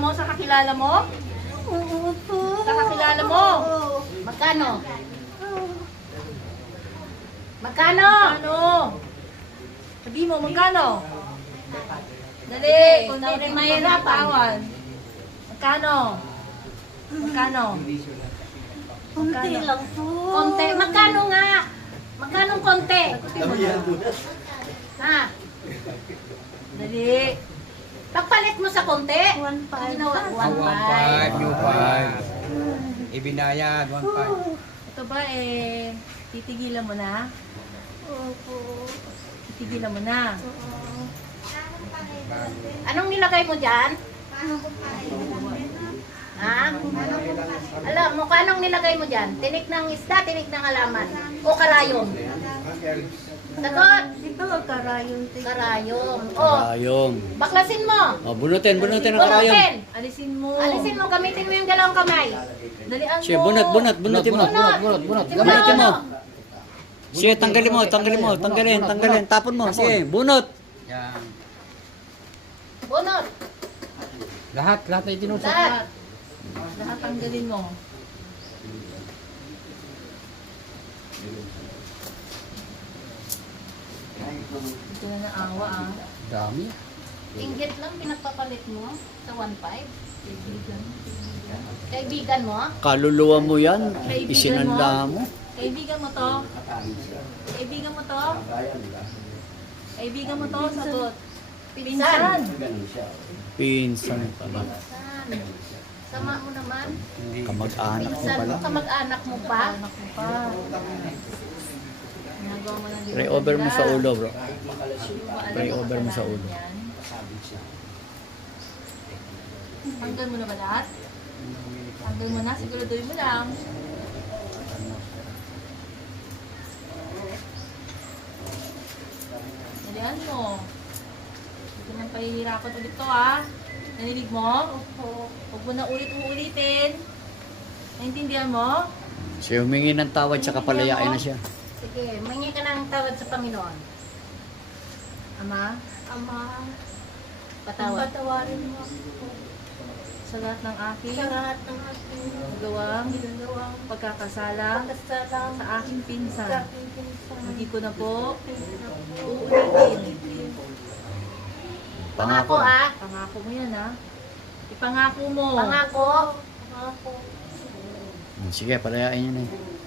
mo? Sa kakilala mo? Opo. Sa kakilala mo? Magkano? Magkano? Magkano? Sabi mo, magkano? Dali, kung di rin mahirapan. Magkano? Magkano? Kunti lang po. Konti. Magkano nga? Magkano konti? Ha? Dali. Pagpalit mo sa konti? 1.5. Ginawa, 1.5, 1.5. new 5. Ibinayad, 1.5. Ito ba titigilan mo na? Opo. Titigilan mo na. Oo. Anong nilagay mo dyan? Ha? Alam mo, anong nilagay mo dyan? Tinik ng isda, tinik ng halaman? O karayom? Sagot! Ito ang karayong tigil. Karayom. O, Karayom. baklasin mo. Oh, bunutin ang karayom. Bunutin. Alisin mo. Alisin mo, gamitin mo yung dalawang kamay. Dalian mo. Sige, bunutin mo. Bunot. Gamitin mo. Sige, tanggalin mo. Tanggalin. Tapon mo. Sige, bunot. Yan. Bunot. Lahat ay tinusok. Lahat. Lahat tanggalin mo. Ito na naawa Dami. Inggit lang pinagpapalit mo sa 1.5. Kaibigan mo? Kaluluwa mo yan. Kaibigan Isinanda mo. Kaibigan mo to? Kaibigan mo to? Kaibigan mo to? Sagot. Pinsan. Pinsan pala. Pinsan. Sama mo naman. Kamag-anak mo Pinsan pala. mo, kamag-anak mo pa. Anak mo pa. Ginagawa mo ng Pray over mo sa ulo, bro. Pray Pray over mo sa ulo. Tanggal mo na ba lahat? Tanggal mo na, siguraduhin mo lang. Dalihan mo. Hindi nang pahihirapan ulit to Narinig mo? Opo. Huwag mo na ulit-ulitin. Naintindihan mo? Siya humingi ng tawad sa kapalayain na siya. Sige, mangi ka ng tawad sa Panginoon. Ama, Ama, Patawad. patawarin mo ako sa lahat ng aking sa lahat ng aking gawang ginagawang pagkakasala pagkasalang sa aking sa pinsan. aking pinsan. Hindi ko na po Uulitin. uulitin. Pangako ha. Pangako mo yan Ipangako mo. Pangako. Ako. Sige, palayain niya na.